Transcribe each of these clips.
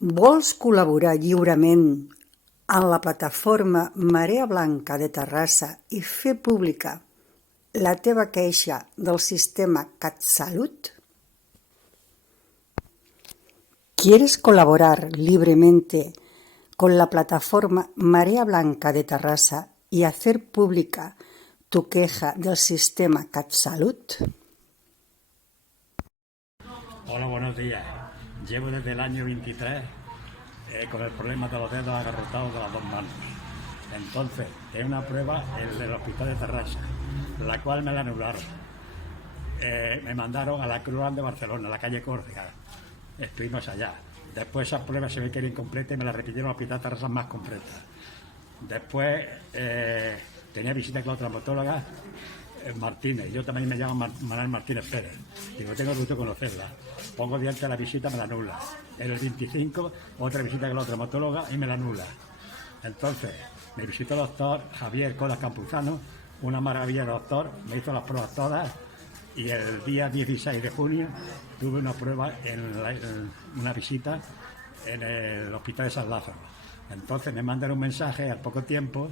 Vols col·laborar lliurement en la plataforma Marea Blanca de Terrassa i fer pública la teva queixa del sistema CatSalut? ¿Quieres colaborar libremente con la plataforma Marea Blanca de Terrassa y hacer pública tu queja del sistema CatSalut? Hola, buenos días. Llevo desde el año 23 con el problema de los dedos agarrotados de las dos manos. Entonces, tengo una prueba en el hospital de Terrassa, la cual me la anularon. Me mandaron a la Cruz Roja de Barcelona, a la calle Córcega. Estuvimos allá. Después esas pruebas se ve que eran incompletas y me las repitieron al hospital de Terrassa más completas. Después tenía visita con la traumatóloga Martínez. Yo también me llamo Manuel Martínez Pérez. Digo, tengo gusto conocerla. Pongo diante de la visita, me la anula. En el 25, otra visita con la traumatóloga y me la anula. Entonces, me visitó el doctor Javier Colas Campuzano, una maravilla de doctor, me hizo las pruebas todas y el día 16 de junio tuve una prueba una visita en el hospital de San Lázaro. Entonces me mandan un mensaje al poco tiempo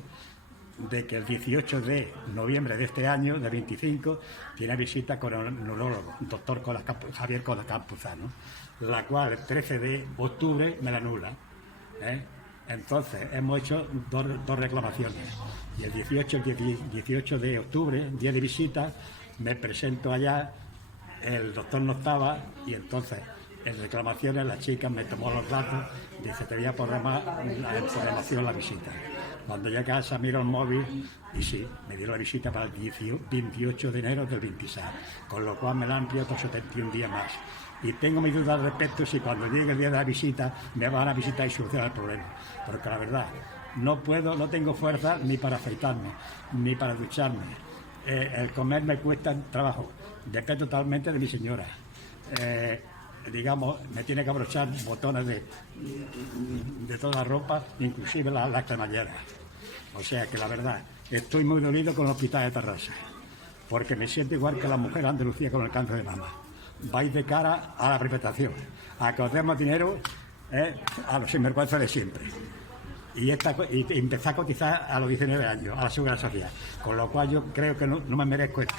de que el 18 de noviembre de este año, de 25, tiene visita con el neurólogo, el doctor Javier Colas Campuzano, la cual el 13 de octubre me la anula. Entonces hemos hecho dos reclamaciones y el 18 de octubre, día de visita, me presento allá, el doctor no estaba y entonces en reclamaciones la chica me tomó los datos, dice, te voy a programar en programación la visita. Cuando llegué a casa miro el móvil y sí, me dio la visita para el 28 de enero del 26, con lo cual me la han ampliado por 71 días más. Y tengo mi duda al respecto si cuando llegue el día de la visita me van a visitar y solucionar el problema. Porque la verdad, no tengo fuerza ni para afeitarme, ni para ducharme. El comer me cuesta trabajo. Depende totalmente de mi señora. Digamos, me tiene que abrochar botones de toda la ropa, inclusive las cremalleras. O sea que la verdad, estoy muy dolido con el hospital de Terrassa, porque me siento igual que la mujer de Andalucía con el cáncer de mama. Vais de cara a la privatización, a que os demos dinero a los sinvergüenzas de siempre. Y empezar a cotizar a los 19 años, a la Seguridad Social. Con lo cual yo creo que no me merezco esto.